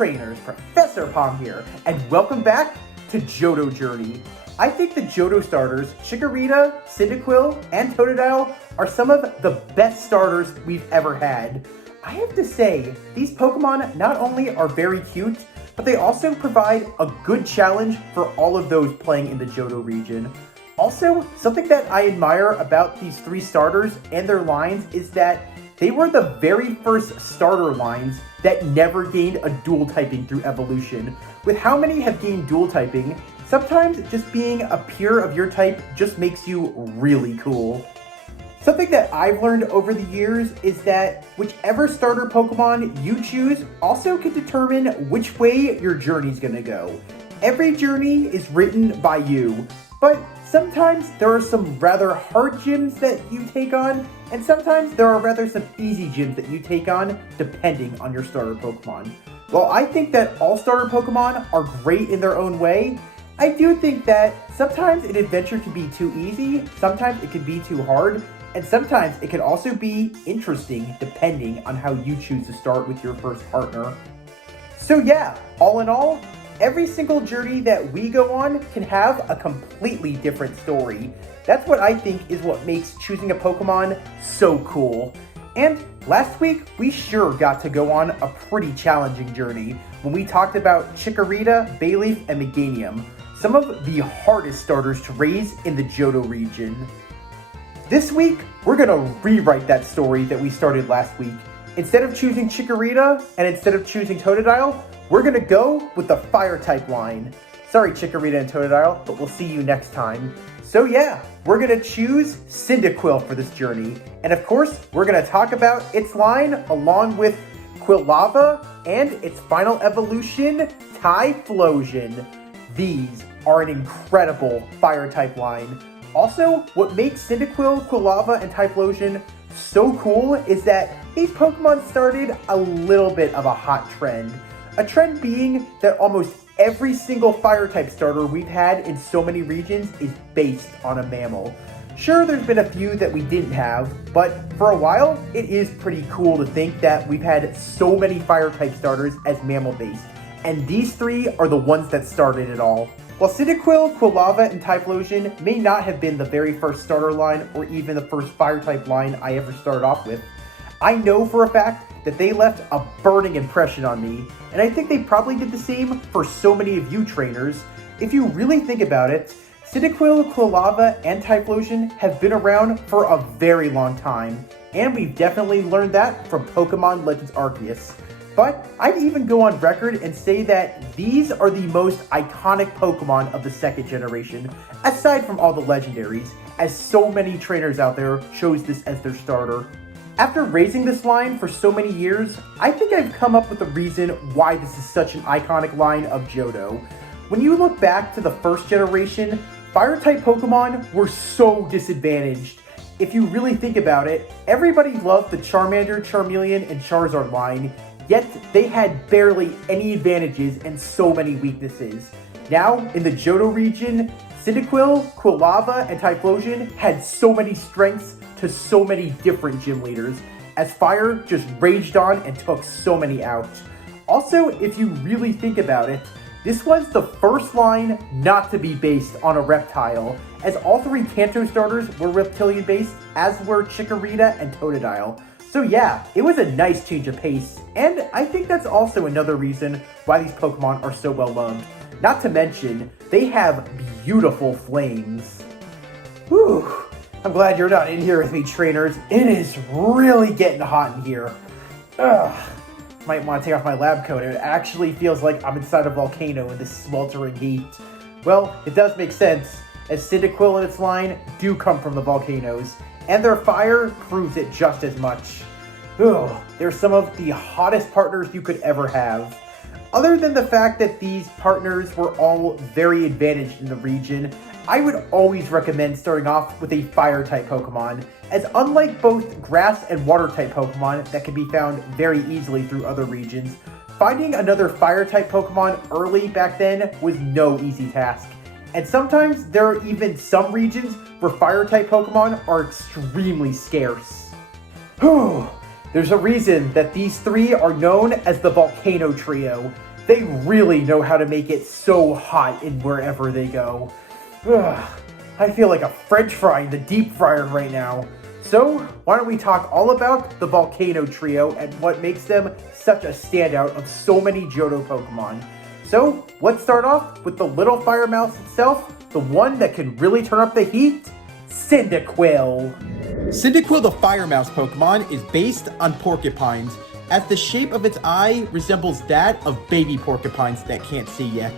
trainers, Professor Palm here, and welcome back to Johto Journey. I think the Johto starters, Chikorita, Cyndaquil, and Totodile, are some of the best starters we've ever had. I have to say, these Pokemon not only are very cute, but they also provide a good challenge for all of those playing in the Johto region. Also, something that I admire about these three starters and their lines is that they were the very first starter lines that never gained a dual typing through evolution. With how many have gained dual typing, sometimes just being a pure of your type just makes you really cool. Something that I've learned over the years is that whichever starter Pokemon you choose also can determine which way your journey's gonna go. Every journey is written by you, but sometimes there are some rather hard gyms that you take on, and sometimes there are rather some easy gyms that you take on, depending on your starter Pokemon. While I think that all starter Pokemon are great in their own way, I do think that sometimes an adventure can be too easy, sometimes it can be too hard, and sometimes it can also be interesting depending on how you choose to start with your first partner. So yeah, all in all, every single journey that we go on can have a completely different story. That's what I think is what makes choosing a Pokemon so cool. And last week, we sure got to go on a pretty challenging journey when we talked about Chikorita, Bayleaf, and Meganium, some of the hardest starters to raise in the Johto region. This week, we're gonna rewrite that story that we started last week. Instead of choosing Chikorita, and instead of choosing Totodile, we're gonna go with the Fire-type line. Sorry, Chikorita and Totodile, but we'll see you next time. So yeah, we're gonna choose Cyndaquil for this journey. And of course, we're gonna talk about its line along with Quilava and its final evolution, Typhlosion. These are an incredible Fire-type line. Also, what makes Cyndaquil, Quilava, and Typhlosion so cool is that these Pokemon started a little bit of a hot trend. A trend being that almost every single Fire-type starter we've had in so many regions is based on a mammal. Sure, there's been a few that we didn't have, but for a while, it is pretty cool to think that we've had so many Fire-type starters as mammal-based, and these three are the ones that started it all. While Cyndaquil, Quilava, and Typhlosion may not have been the very first starter line or even the first Fire-type line I ever started off with, I know for a fact that they left a burning impression on me, and I think they probably did the same for so many of you trainers. If you really think about it, Cyndaquil, Quilava, and Typhlosion have been around for a very long time, and we've definitely learned that from Pokemon Legends Arceus. But I'd even go on record and say that these are the most iconic Pokemon of the second generation, aside from all the legendaries, as so many trainers out there chose this as their starter. After raising this line for so many years, I think I've come up with a reason why this is such an iconic line of Johto. When you look back to the first generation, Fire-type Pokemon were so disadvantaged. If you really think about it, everybody loved the Charmander, Charmeleon, and Charizard line, yet they had barely any advantages and so many weaknesses. Now, in the Johto region, Cyndaquil, Quilava, and Typhlosion had so many strengths to so many different gym leaders, as Fire just raged on and took so many out. Also, if you really think about it, this was the first line not to be based on a reptile, as all three Kanto starters were reptilian based, as were Chikorita and Totodile. So yeah, it was a nice change of pace, and I think that's also another reason why these Pokemon are so well loved. Not to mention, they have beautiful flames. Whew. I'm glad you're not in here with me, trainers. It is really getting hot in here. Ugh. Might want to take off my lab coat. It actually feels like I'm inside a volcano in this sweltering heat. Well, it does make sense, as Cyndaquil and its line do come from the volcanoes, and their fire proves it just as much. Ugh, they're some of the hottest partners you could ever have. Other than the fact that these partners were all very advantaged in the region, I would always recommend starting off with a Fire-type Pokemon, as unlike both Grass and Water-type Pokemon that can be found very easily through other regions, finding another Fire-type Pokemon early back then was no easy task. And sometimes there are even some regions where Fire-type Pokemon are extremely scarce. Whew. There's a reason that these three are known as the Volcano Trio. They really know how to make it so hot in wherever they go. Ugh, I feel like a French fry in the deep fryer right now. So, why don't we talk all about the Volcano Trio and what makes them such a standout of so many Johto Pokemon. So, let's start off with the little fire mouse itself, the one that can really turn up the heat, Cyndaquil. Cyndaquil, the fire mouse Pokemon, is based on porcupines, as the shape of its eye resembles that of baby porcupines that can't see yet.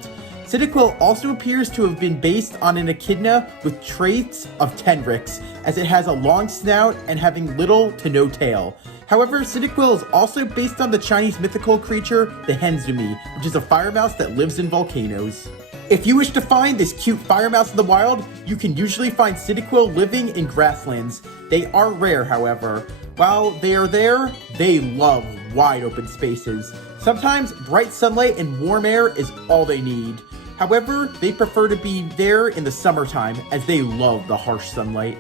Cyndaquil also appears to have been based on an echidna with traits of Tenrix, as it has a long snout and having little to no tail. However, Cyndaquil is also based on the Chinese mythical creature, the Henzumi, which is a fire mouse that lives in volcanoes. If you wish to find this cute fire mouse in the wild, you can usually find Cyndaquil living in grasslands. They are rare, however. While they are there, they love wide open spaces. Sometimes bright sunlight and warm air is all they need. However, they prefer to be there in the summertime as they love the harsh sunlight.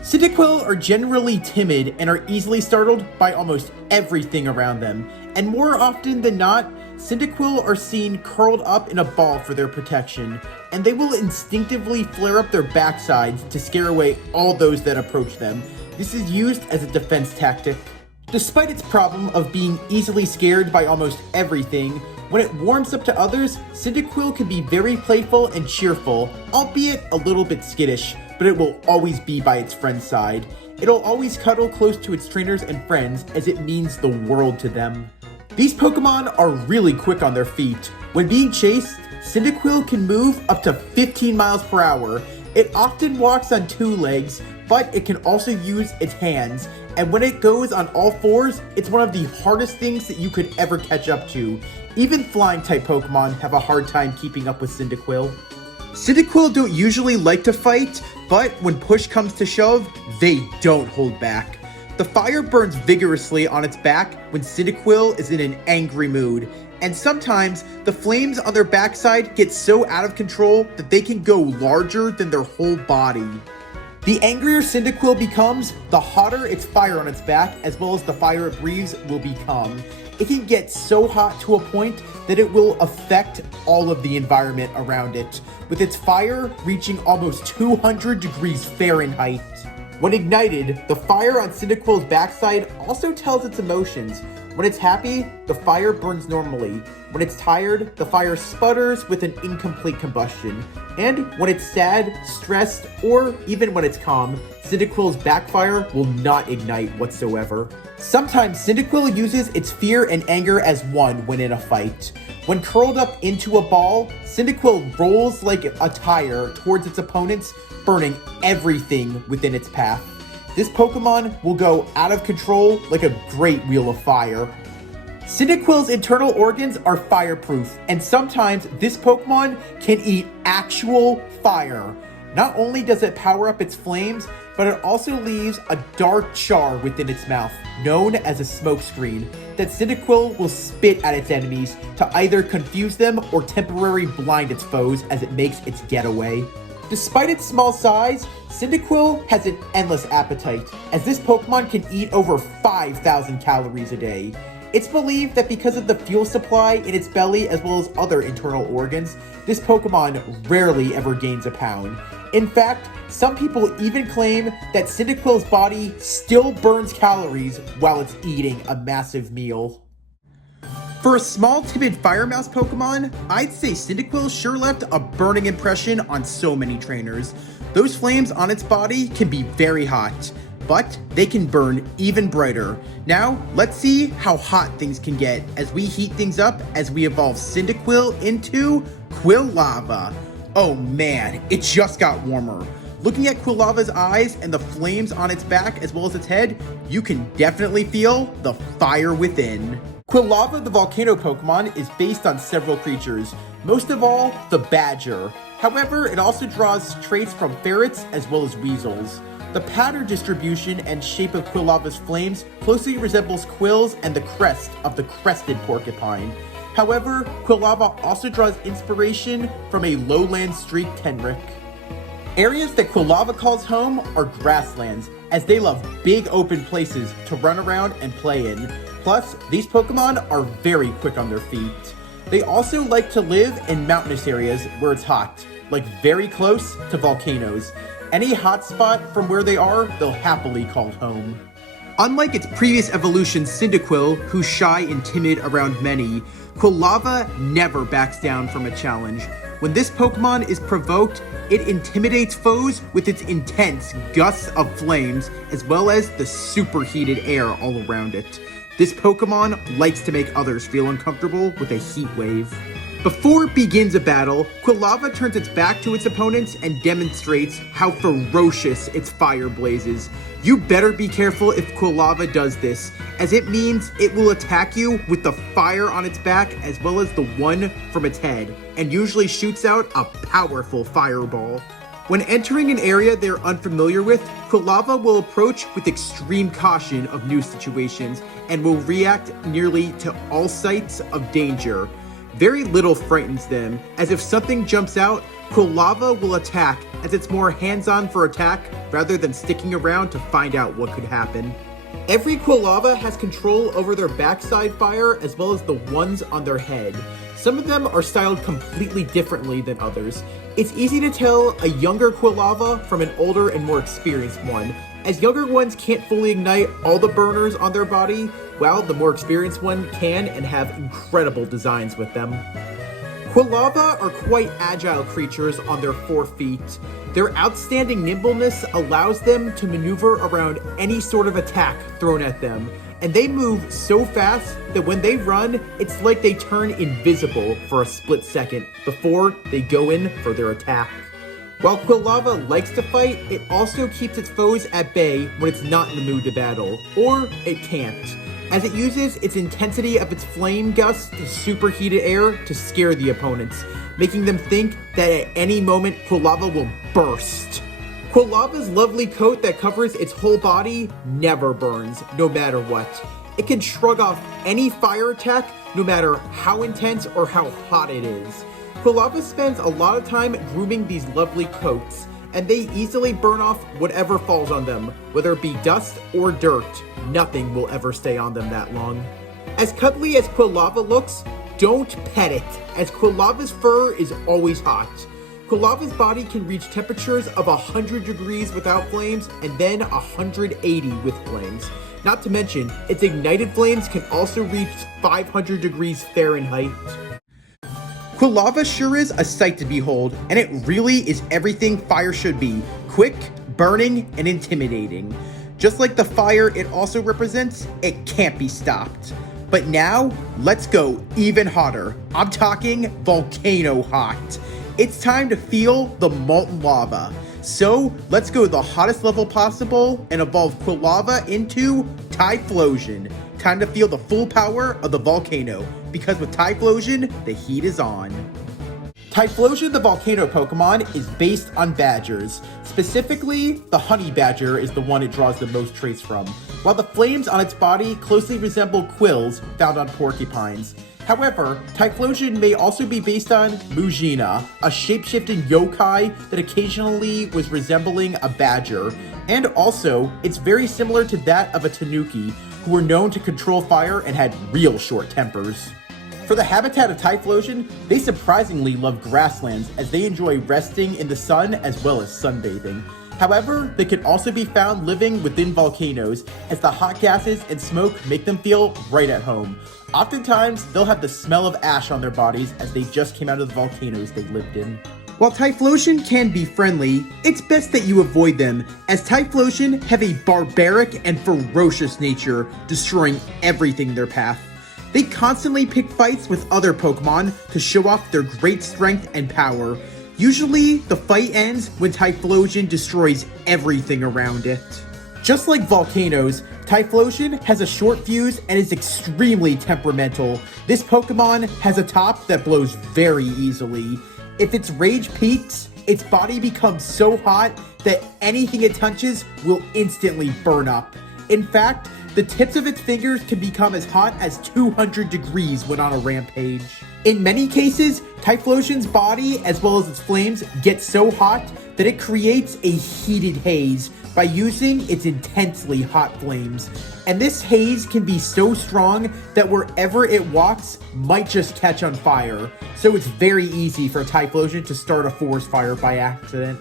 Cyndaquil are generally timid and are easily startled by almost everything around them. And more often than not, Cyndaquil are seen curled up in a ball for their protection, and they will instinctively flare up their backsides to scare away all those that approach them. This is used as a defense tactic. Despite its problem of being easily scared by almost everything, when it warms up to others, Cyndaquil can be very playful and cheerful, albeit a little bit skittish, but it will always be by its friend's side. It'll always cuddle close to its trainers and friends as it means the world to them. These Pokemon are really quick on their feet. When being chased, Cyndaquil can move up to 15 miles per hour. It often walks on two legs, but it can also use its hands, and when it goes on all fours, it's one of the hardest things that you could ever catch up to. Even flying type Pokemon have a hard time keeping up with Cyndaquil. Cyndaquil don't usually like to fight, but when push comes to shove, they don't hold back. The fire burns vigorously on its back when Cyndaquil is in an angry mood, and sometimes the flames on their backside get so out of control that they can go larger than their whole body. The angrier Cyndaquil becomes, the hotter its fire on its back, as well as the fire it breathes, will become. It can get so hot to a point that it will affect all of the environment around it, with its fire reaching almost 200 degrees Fahrenheit. When ignited, the fire on Cyndaquil's backside also tells its emotions. When it's happy, the fire burns normally. When it's tired, the fire sputters with an incomplete combustion. And when it's sad, stressed, or even when it's calm, Cyndaquil's backfire will not ignite whatsoever. Sometimes Cyndaquil uses its fear and anger as one when in a fight. When curled up into a ball, Cyndaquil rolls like a tire towards its opponents, burning everything within its path. This Pokemon will go out of control like a great wheel of fire. Cyndaquil's internal organs are fireproof, and sometimes this Pokemon can eat actual fire. Not only does it power up its flames, but it also leaves a dark char within its mouth, known as a smokescreen, that Cyndaquil will spit at its enemies to either confuse them or temporarily blind its foes as it makes its getaway. Despite its small size, Cyndaquil has an endless appetite, as this Pokemon can eat over 5,000 calories a day. It's believed that because of the fuel supply in its belly as well as other internal organs, this Pokemon rarely ever gains a pound. In fact, some people even claim that Cyndaquil's body still burns calories while it's eating a massive meal. For a small, timid fire mouse Pokemon, I'd say Cyndaquil sure left a burning impression on so many trainers. Those flames on its body can be very hot, but they can burn even brighter. Now, let's see how hot things can get as we heat things up as we evolve Cyndaquil into Quilava. Oh man, it just got warmer. Looking at Quilava's eyes and the flames on its back as well as its head, you can definitely feel the fire within. Quilava, the volcano Pokemon, is based on several creatures, most of all, the badger. However, it also draws traits from ferrets as well as weasels. The pattern distribution and shape of Quilava's flames closely resembles quills and the crest of the crested porcupine. However, Quilava also draws inspiration from a lowland streaked Tenrix. Areas that Quilava calls home are grasslands, as they love big open places to run around and play in. Plus, these Pokemon are very quick on their feet. They also like to live in mountainous areas where it's hot, like very close to volcanoes. Any hotspot from where they are, they'll happily call home. Unlike its previous evolution, Cyndaquil, who's shy and timid around many, Quilava never backs down from a challenge. When this Pokemon is provoked, it intimidates foes with its intense gusts of flames, as well as the superheated air all around it. This Pokemon likes to make others feel uncomfortable with a heat wave. Before it begins a battle, Quilava turns its back to its opponents and demonstrates how ferocious its fire blazes. You better be careful if Quilava does this, as it means it will attack you with the fire on its back as well as the one from its head, and usually shoots out a powerful fireball. When entering an area they're unfamiliar with, Quilava will approach with extreme caution of new situations and will react nearly to all sights of danger. Very little frightens them, as if something jumps out, Quilava will attack, as it's more hands-on for attack rather than sticking around to find out what could happen. Every Quilava has control over their backside fire as well as the ones on their head. Some of them are styled completely differently than others. It's easy to tell a younger Quilava from an older and more experienced one, as younger ones can't fully ignite all the burners on their body, while the more experienced one can and have incredible designs with them. Quilava are quite agile creatures on their 4 feet. Their outstanding nimbleness allows them to maneuver around any sort of attack thrown at them, and they move so fast that when they run, it's like they turn invisible for a split second before they go in for their attack. While Quilava likes to fight, it also keeps its foes at bay when it's not in the mood to battle, or it can't, as it uses its intensity of its flame gusts and superheated air to scare the opponents, making them think that at any moment Quilava will burst. Quilava's lovely coat that covers its whole body never burns, no matter what. It can shrug off any fire attack, no matter how intense or how hot it is. Quilava spends a lot of time grooming these lovely coats, and they easily burn off whatever falls on them, whether it be dust or dirt. Nothing will ever stay on them that long. As cuddly as Quilava looks, don't pet it, as Quilava's fur is always hot. Quilava's body can reach temperatures of 100 degrees without flames and then 180 with flames. Not to mention, its ignited flames can also reach 500 degrees Fahrenheit. Quilava sure is a sight to behold, and it really is everything fire should be: quick, burning, and intimidating. Just like the fire it also represents, it can't be stopped. But now, let's go even hotter. I'm talking volcano hot. It's time to feel the molten lava. So, let's go to the hottest level possible and evolve Quilava into Typhlosion. Time to feel the full power of the volcano, because with Typhlosion, the heat is on. Typhlosion, the volcano Pokemon, is based on badgers. Specifically, the honey badger is the one it draws the most traits from, while the flames on its body closely resemble quills found on porcupines. However, Typhlosion may also be based on Mujina, a shape-shifting yokai that occasionally was resembling a badger, and also, it's very similar to that of a tanuki, who were known to control fire and had real short tempers. For the habitat of Typhlosion, they surprisingly love grasslands as they enjoy resting in the sun as well as sunbathing. However, they can also be found living within volcanoes, as the hot gases and smoke make them feel right at home. Oftentimes, they'll have the smell of ash on their bodies as they just came out of the volcanoes they lived in. While Typhlosion can be friendly, it's best that you avoid them, as Typhlosion have a barbaric and ferocious nature, destroying everything in their path. They constantly pick fights with other Pokemon to show off their great strength and power. Usually, the fight ends when Typhlosion destroys everything around it. Just like volcanoes, Typhlosion has a short fuse and is extremely temperamental. This Pokemon has a top that blows very easily. If its rage peaks, its body becomes so hot that anything it touches will instantly burn up. In fact, the tips of its fingers can become as hot as 200 degrees when on a rampage. In many cases, Typhlosion's body, as well as its flames, get so hot that it creates a heated haze, by using its intensely hot flames. And this haze can be so strong that wherever it walks might just catch on fire. So it's very easy for Typhlosion to start a forest fire by accident.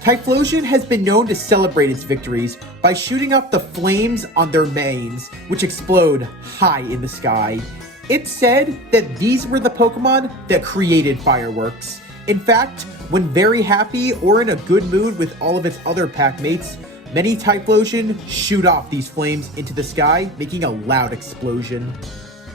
Typhlosion has been known to celebrate its victories by shooting up the flames on their manes, which explode high in the sky. It's said that these were the Pokemon that created fireworks. In fact, when very happy or in a good mood with all of its other pack mates, many Typhlosion shoot off these flames into the sky, making a loud explosion.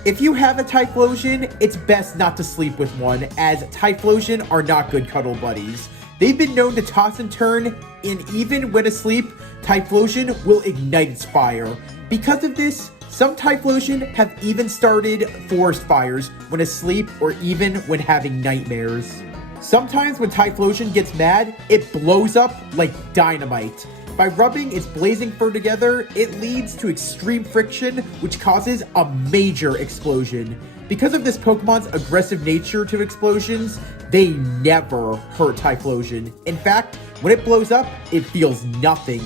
If you have a Typhlosion, it's best not to sleep with one, as Typhlosion are not good cuddle buddies. They've been known to toss and turn, and even when asleep, Typhlosion will ignite its fire. Because of this, some Typhlosion have even started forest fires when asleep or even when having nightmares. Sometimes when Typhlosion gets mad, it blows up like dynamite. By rubbing its blazing fur together, it leads to extreme friction, which causes a major explosion. Because of this Pokemon's aggressive nature to explosions, they never hurt Typhlosion. In fact, when it blows up, it feels nothing.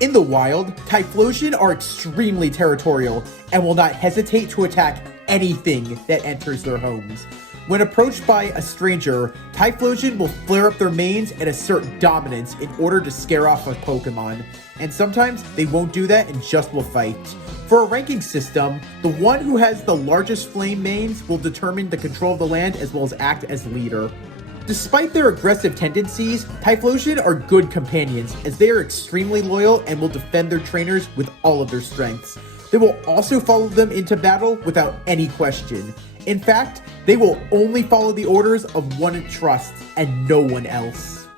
In the wild, Typhlosion are extremely territorial and will not hesitate to attack anything that enters their homes. When approached by a stranger, Typhlosion will flare up their manes and assert dominance in order to scare off a Pokemon. And sometimes they won't do that and just will fight. For a ranking system, the one who has the largest flame manes will determine the control of the land as well as act as leader. Despite their aggressive tendencies, Typhlosion are good companions as they are extremely loyal and will defend their trainers with all of their strengths. They will also follow them into battle without any question. In fact, they will only follow the orders of one it trusts and no one else.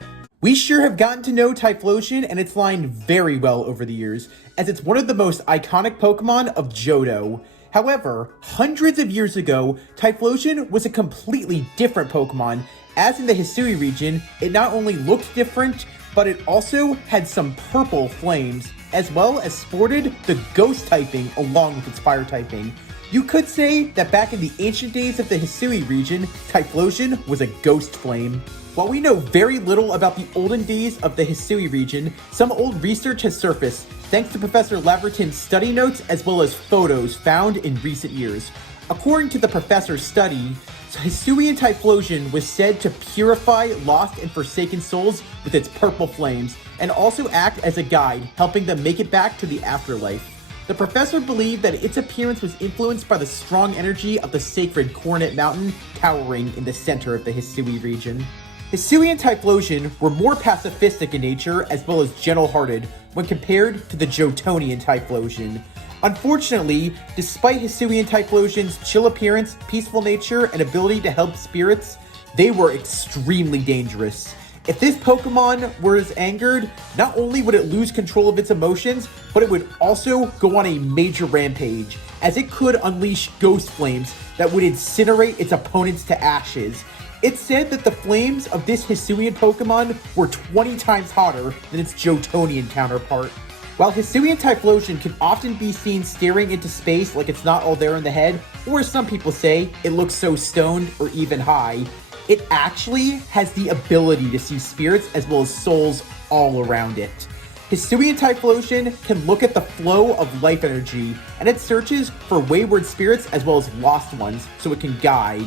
We sure have gotten to know Typhlosion and its line very well over the years, as it's one of the most iconic Pokemon of Johto. However, hundreds of years ago, Typhlosion was a completely different Pokemon, as in the Hisui region, it not only looked different, but it also had some purple flames, as well as sported the ghost typing along with its fire typing. You could say that back in the ancient days of the Hisui region, Typhlosion was a ghost flame. While we know very little about the olden days of the Hisui region, some old research has surfaced thanks to Professor Laverton's study notes as well as photos found in recent years. According to the professor's study, Hisuian Typhlosion was said to purify lost and forsaken souls with its purple flames, and also act as a guide, helping them make it back to the afterlife. The professor believed that its appearance was influenced by the strong energy of the sacred Coronet Mountain towering in the center of the Hisui region. Hisuian Typhlosion were more pacifistic in nature as well as gentle-hearted when compared to the Johtonian Typhlosion. Unfortunately, despite Hisuian Typhlosion's chill appearance, peaceful nature, and ability to help spirits, they were extremely dangerous. If this Pokemon was angered, not only would it lose control of its emotions, but it would also go on a major rampage, as it could unleash ghost flames that would incinerate its opponents to ashes. It's said that the flames of this Hisuian Pokemon were 20 times hotter than its Johtonian counterpart. While Hisuian Typhlosion can often be seen staring into space like it's not all there in the head, or as some people say, it looks so stoned or even high, it actually has the ability to see spirits as well as souls all around it. Hisuian Typhlosion can look at the flow of life energy, and it searches for wayward spirits as well as lost ones so it can guide.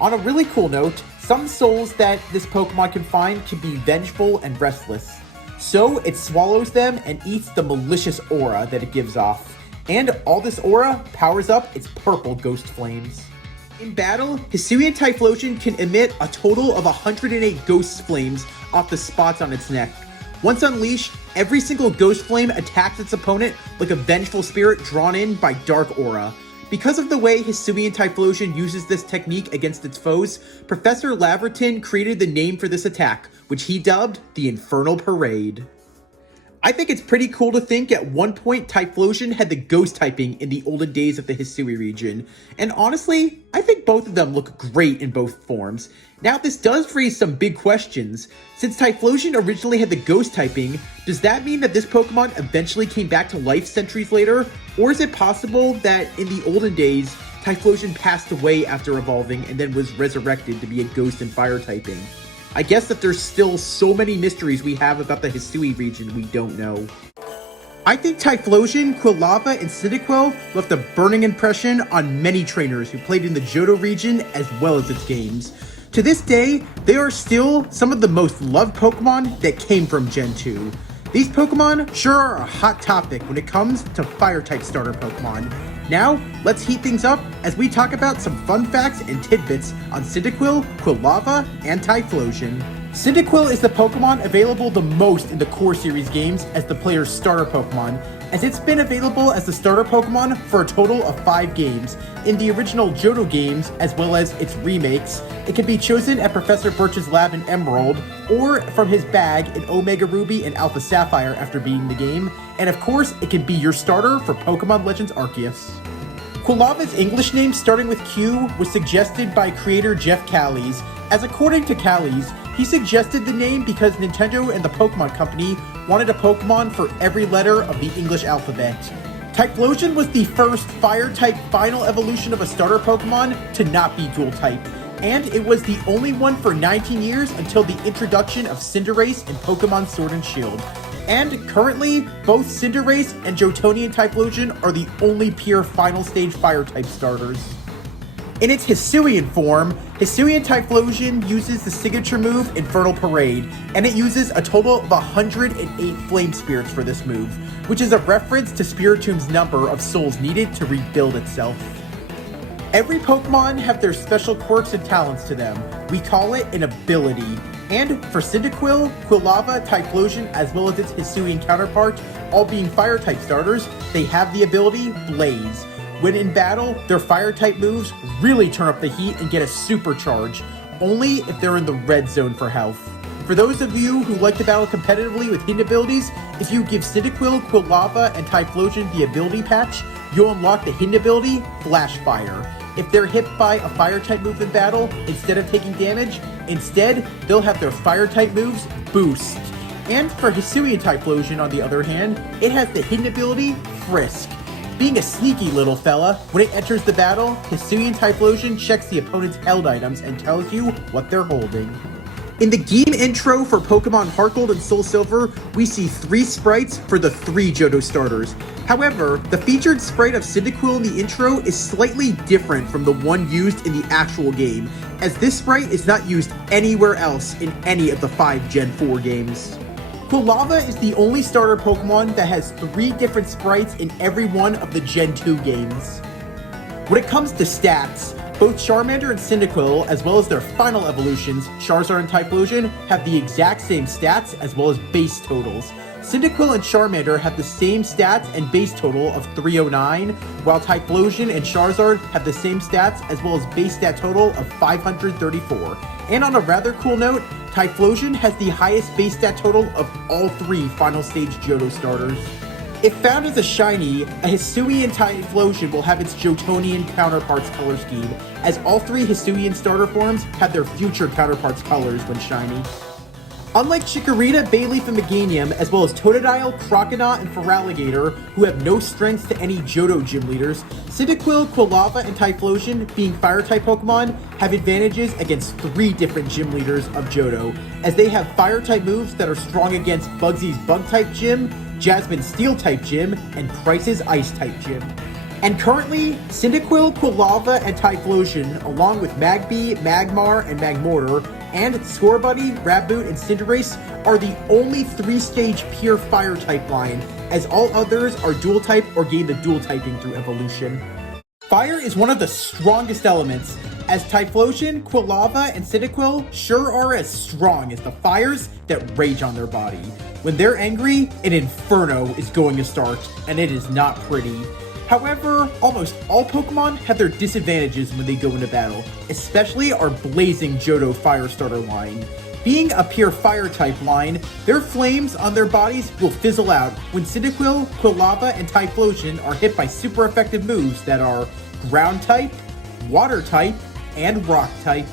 On a really cool note, some souls that this Pokemon can find can be vengeful and restless. So it swallows them and eats the malicious aura that it gives off. And all this aura powers up its purple ghost flames. In battle, Hisuian Typhlosion can emit a total of 108 ghost flames off the spots on its neck. Once unleashed, every single ghost flame attacks its opponent like a vengeful spirit drawn in by dark aura. Because of the way Hisuian Typhlosion uses this technique against its foes, Professor Laverton created the name for this attack, which he dubbed the Infernal Parade. I think it's pretty cool to think at one point Typhlosion had the ghost typing in the olden days of the Hisui region, and honestly, I think both of them look great in both forms. Now this does raise some big questions. Since Typhlosion originally had the ghost typing, does that mean that this Pokemon eventually came back to life centuries later? Or is it possible that in the olden days, Typhlosion passed away after evolving and then was resurrected to be a ghost and fire typing? I guess that there's still so many mysteries we have about the Hisui region we don't know. I think Typhlosion, Quilava, and Cyndaquil left a burning impression on many trainers who played in the Johto region as well as its games. To this day, they are still some of the most loved Pokemon that came from Gen 2. These Pokemon sure are a hot topic when it comes to Fire-type starter Pokemon. Now, let's heat things up as we talk about some fun facts and tidbits on Cyndaquil, Quilava, and Typhlosion. Cyndaquil is the Pokemon available the most in the core series games as the player's starter Pokemon, as it's been available as the starter Pokemon for a total of 5 games. In the original Johto games, as well as its remakes, it can be chosen at Professor Birch's lab in Emerald, or from his bag in Omega Ruby and Alpha Sapphire after beating the game, and of course, it can be your starter for Pokemon Legends Arceus. Quilava's English name starting with Q was suggested by creator Jeff Callies, as according to Callies, he suggested the name because Nintendo and the Pokemon Company wanted a Pokemon for every letter of the English alphabet. Typhlosion was the first Fire-type final evolution of a starter Pokemon to not be Dual-type, and it was the only one for 19 years until the introduction of Cinderace in Pokemon Sword and Shield. And currently, both Cinderace and Jotonian Typhlosion are the only pure final stage Fire-type starters. In its Hisuian form, Hisuian Typhlosion uses the signature move Infernal Parade, and it uses a total of 108 Flame Spirits for this move, which is a reference to Spiritom's number of souls needed to rebuild itself. Every Pokemon have their special quirks and talents to them. We call it an ability. And for Cyndaquil, Quilava, Typhlosion, as well as its Hisuian counterpart, all being Fire-type starters, they have the ability Blaze. When in battle, their Fire-type moves really turn up the heat and get a supercharge, only if they're in the red zone for health. For those of you who like to battle competitively with hidden abilities, if you give Cyndaquil, Quilava, and Typhlosion the ability patch, you'll unlock the hidden ability, Flash Fire. If they're hit by a Fire-type move in battle, instead of taking damage, instead, they'll have their Fire-type moves Boost. And for Hisuian Typhlosion, on the other hand, it has the hidden ability, Frisk. Being a sneaky little fella, when it enters the battle, Hisuian Typhlosion checks the opponent's held items and tells you what they're holding. In the game intro for Pokemon Heart Gold and Soul Silver, we see 3 sprites for the 3 Johto starters. However, the featured sprite of Cyndaquil in the intro is slightly different from the one used in the actual game, as this sprite is not used anywhere else in any of the 5 Gen 4 games. Quilava is the only starter Pokemon that has 3 different sprites in every one of the Gen 2 games. When it comes to stats, both Charmander and Cyndaquil, as well as their final evolutions, Charizard and Typhlosion, have the exact same stats as well as base totals. Cyndaquil and Charmander have the same stats and base total of 309, while Typhlosion and Charizard have the same stats as well as base stat total of 534. And on a rather cool note, Typhlosion has the highest base stat total of all 3 final stage Johto starters. If found as a shiny, a Hisuian Typhlosion will have its Jotonian counterpart's color scheme, as all 3 Hisuian starter forms have their future counterparts' colors when shiny. Unlike Chikorita, Bayleaf, and Meganium, as well as Totodile, Croconaut, and Feraligatr, who have no strengths to any Johto gym leaders, Cyndaquil, Quilava, and Typhlosion, being Fire-type Pokemon, have advantages against 3 different gym leaders of Johto, as they have Fire-type moves that are strong against Bugsy's Bug-type gym, Jasmine's Steel-type gym, and Price's Ice-type gym. And currently, Cyndaquil, Quilava, and Typhlosion, along with Magby, Magmar, and Magmortar, and Scorbunny, Raboot, and Cinderace are the only 3-stage pure Fire-type line, as all others are Dual-type or gain the Dual typing through evolution. Fire is one of the strongest elements, as Typhlosion, Quilava, and Cyndaquil sure are as strong as the fires that rage on their body. When they're angry, an inferno is going to start, and it is not pretty. However, almost all Pokemon have their disadvantages when they go into battle, especially our blazing Johto Firestarter line. Being a pure Fire-type line, their flames on their bodies will fizzle out when Cyndaquil, Quilava, and Typhlosion are hit by super effective moves that are Ground-type, Water-type, and Rock-type.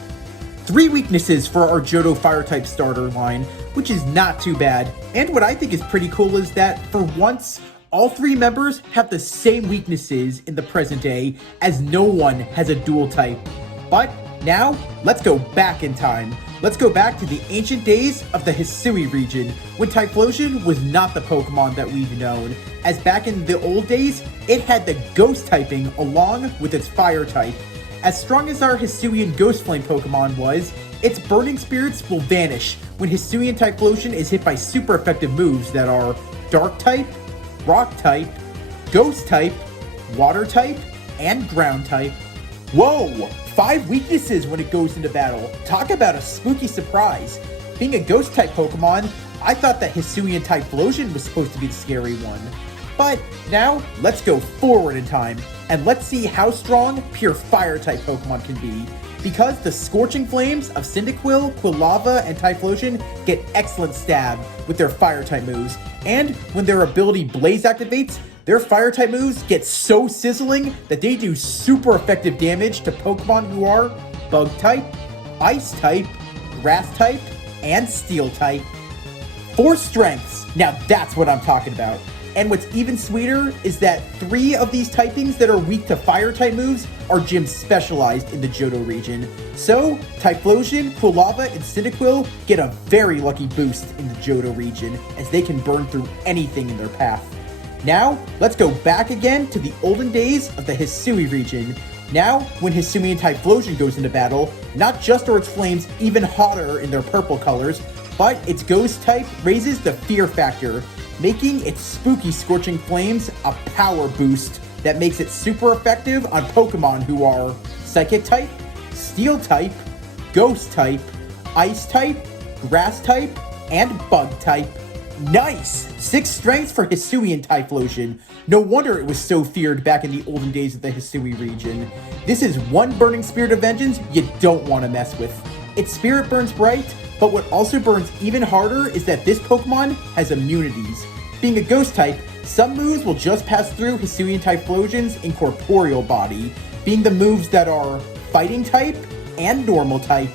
3 weaknesses for our Johto Fire-type starter line, which is not too bad. And what I think is pretty cool is that, for once, all 3 members have the same weaknesses in the present day, as no one has a dual type. But now, let's go back in time. let's go back to the ancient days of the Hisui region, when Typhlosion was not the Pokemon that we've known, as back in the old days, it had the Ghost typing along with its Fire type. As strong as our Hisuian Ghost Flame Pokemon was, its Burning Spirits will vanish when Hisuian Typhlosion is hit by super effective moves that are Dark type, Rock type, Ghost type, Water type, and Ground type. Whoa! 5 weaknesses when it goes into battle. Talk about a spooky surprise. Being a Ghost type Pokemon, I thought that Hisuian Typhlosion was supposed to be the scary one. But now, let's go forward in time, and let's see how strong pure Fire type Pokemon can be. Because the Scorching Flames of Cyndaquil, Quilava, and Typhlosion get excellent stab with their Fire type moves, and when their ability Blaze activates, their Fire type moves get so sizzling that they do super effective damage to Pokemon who are Bug type, Ice type, Grass type, and Steel type. 4 strengths, now that's what I'm talking about. And what's even sweeter is that 3 of these typings that are weak to Fire type moves are gyms specialized in the Johto region. So, Typhlosion, Quilava, and Cyndaquil get a very lucky boost in the Johto region, as they can burn through anything in their path. Now, let's go back again to the olden days of the Hisui region. Now, when Hisuian Typhlosion goes into battle, not just are its flames even hotter in their purple colors, but its Ghost type raises the fear factor, making its spooky Scorching Flames a power boost that makes it super effective on Pokemon who are Psychic type, Steel type, Ghost type, Ice type, Grass type, and Bug type. Nice! 6 strengths for Hisuian Typhlosion. No wonder it was so feared back in the olden days of the Hisui region. This is one Burning Spirit of Vengeance you don't want to mess with. Its spirit burns bright, but what also burns even harder is that this Pokemon has immunities. Being a Ghost type, some moves will just pass through Hisuian Typhlosion's incorporeal body, being the moves that are Fighting type and Normal type.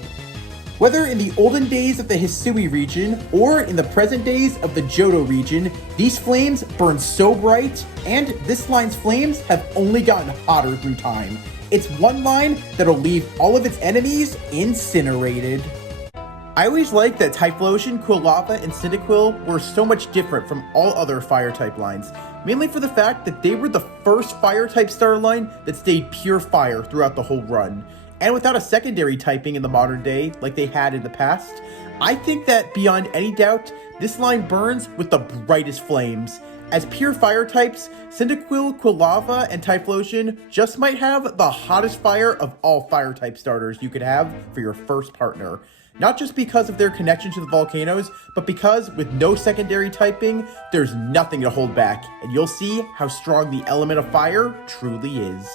Whether in the olden days of the Hisui region or in the present days of the Johto region, these flames burn so bright, and this line's flames have only gotten hotter through time. It's one line that'll leave all of its enemies incinerated. I always liked that Typhlosion, Quilava, and Cyndaquil were so much different from all other Fire-type lines, mainly for the fact that they were the first Fire-type starter line that stayed pure Fire throughout the whole run. And without a secondary typing in the modern day, like they had in the past, I think that beyond any doubt, this line burns with the brightest flames. As pure Fire types, Cyndaquil, Quilava, and Typhlosion just might have the hottest fire of all Fire-type starters you could have for your first partner. Not just because of their connection to the volcanoes, but because with no secondary typing, there's nothing to hold back, and you'll see how strong the element of fire truly is.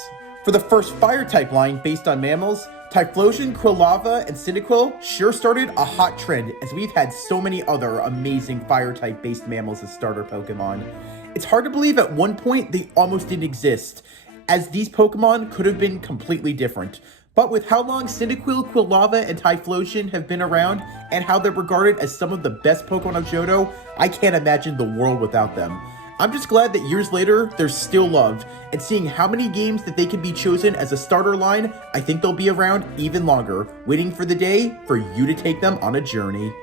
For the first Fire-type line based on mammals, Typhlosion, Quilava, and Cyndaquil sure started a hot trend, as we've had so many other amazing Fire-type based mammals as starter Pokemon. It's hard to believe at one point they almost didn't exist, as these Pokemon could have been completely different. But with how long Cyndaquil, Quilava, and Typhlosion have been around, and how they're regarded as some of the best Pokemon of Johto, I can't imagine the world without them. I'm just glad that years later, they're still loved, and seeing how many games that they can be chosen as a starter line, I think they'll be around even longer, waiting for the day for you to take them on a journey.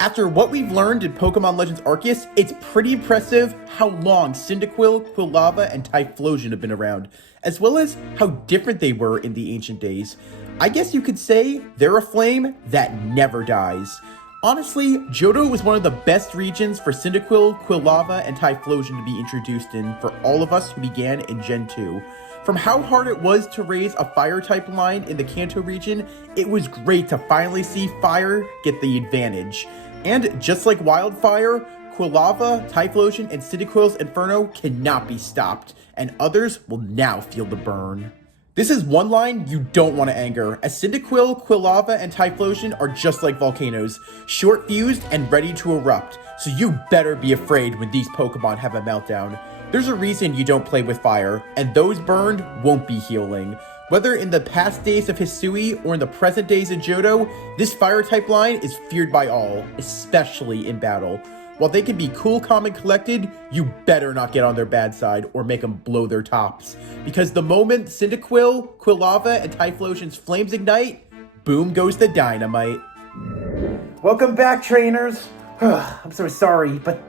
After what we've learned in Pokemon Legends Arceus, it's pretty impressive how long Cyndaquil, Quilava, and Typhlosion have been around, as well as how different they were in the ancient days. I guess you could say they're a flame that never dies. Honestly, Johto was one of the best regions for Cyndaquil, Quilava, and Typhlosion to be introduced in for all of us who began in Gen 2. From how hard it was to raise a Fire-type line in the Kanto region, it was great to finally see Fire get the advantage. And just like Wildfire, Quilava, Typhlosion, and Cyndaquil's Inferno cannot be stopped, and others will now feel the burn. This is one line you don't want to anger, as Cyndaquil, Quilava, and Typhlosion are just like volcanoes, short-fused and ready to erupt, so you better be afraid when these Pokemon have a meltdown. There's a reason you don't play with fire, and those burned won't be healing. Whether in the past days of Hisui or in the present days of Johto, this Fire-type line is feared by all, especially in battle. While they can be cool, calm, and collected, you better not get on their bad side or make them blow their tops. Because the moment Cyndaquil, Quilava, and Typhlosion's flames ignite, boom goes the dynamite. Welcome back, trainers. I'm so sorry, but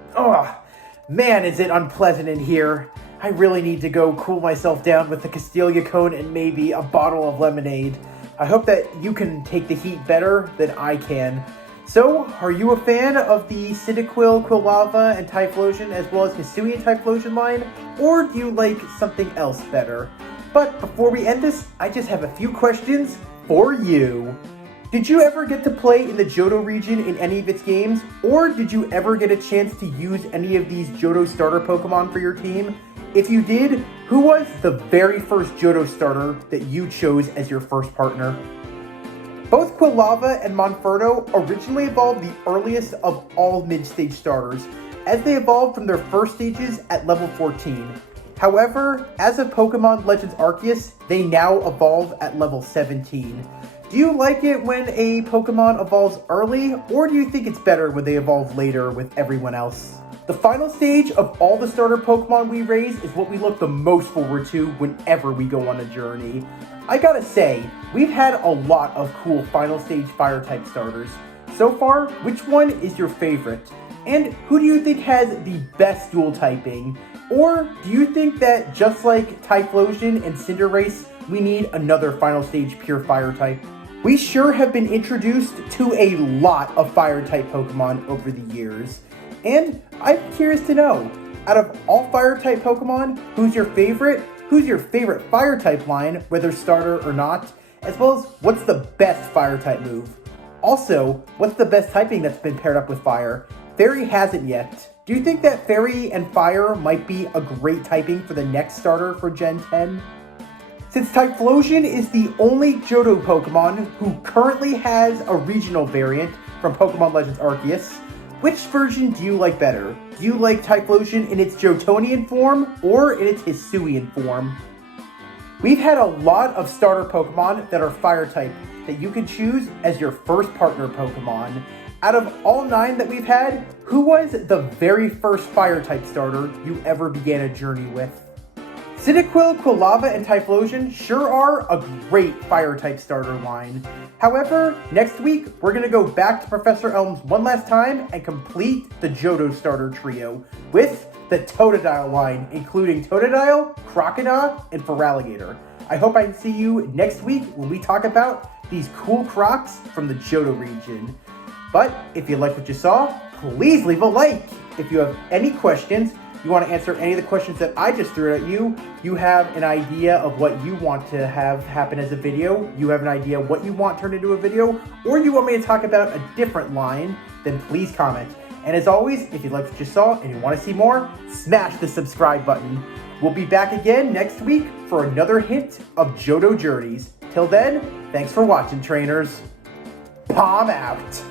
man, is it unpleasant in here. I really need to go cool myself down with the Castelia cone and maybe a bottle of lemonade. I hope that you can take the heat better than I can. So, are you a fan of the Cyndaquil, Quilava, and Typhlosion, as well as Hisuian Typhlosion line, or do you like something else better? But before we end this, I just have a few questions for you. Did you ever get to play in the Johto region in any of its games, or did you ever get a chance to use any of these Johto starter Pokemon for your team? If you did, who was the very first Johto starter that you chose as your first partner? Both Quilava and Monferno originally evolved the earliest of all mid-stage starters, as they evolved from their first stages at level 14. However, as of Pokemon Legends Arceus, they now evolve at level 17. Do you like it when a Pokemon evolves early, or do you think it's better when they evolve later with everyone else? The final stage of all the starter Pokemon we raise is what we look the most forward to whenever we go on a journey. I gotta say, we've had a lot of cool final stage fire-type starters. So far, which one is your favorite? And who do you think has the best dual typing? Or do you think that just like Typhlosion and Cinderace, we need another final stage pure fire type? We sure have been introduced to a lot of fire-type Pokemon over the years. And I'm curious to know, out of all fire-type Pokemon, who's your favorite? Who's your favorite fire-type line, whether starter or not? As well as, what's the best fire-type move? Also, what's the best typing that's been paired up with fire? Fairy hasn't yet. Do you think that Fairy and Fire might be a great typing for the next starter for Gen 10? Since Typhlosion is the only Johto Pokemon who currently has a regional variant from Pokemon Legends Arceus, which version do you like better? Do you like Typhlosion in its Johtonian form or in its Hisuian form? We've had a lot of starter Pokemon that are fire type that you can choose as your first partner Pokemon. Out of all 9 that we've had, who was the very first fire type starter you ever began a journey with? Cyndaquil, Quilava, and Typhlosion sure are a great fire-type starter line. However, next week, we're going to go back to Professor Elm's one last time and complete the Johto starter trio with the Totodile line, including Totodile, Crocodile, and Feraligatr. I hope I can see you next week when we talk about these cool crocs from the Johto region. But if you liked what you saw, please leave a like. If you have any questions, you want to answer any of the questions that I just threw at you, you have an idea of what you want to have happen as a video, you have an idea what you want turned into a video, or you want me to talk about a different line, then please comment. And as always, if you liked what you saw and you want to see more, smash the subscribe button. We'll be back again next week for another hint of Johto Journeys. Till then, thanks for watching, trainers. Palm out.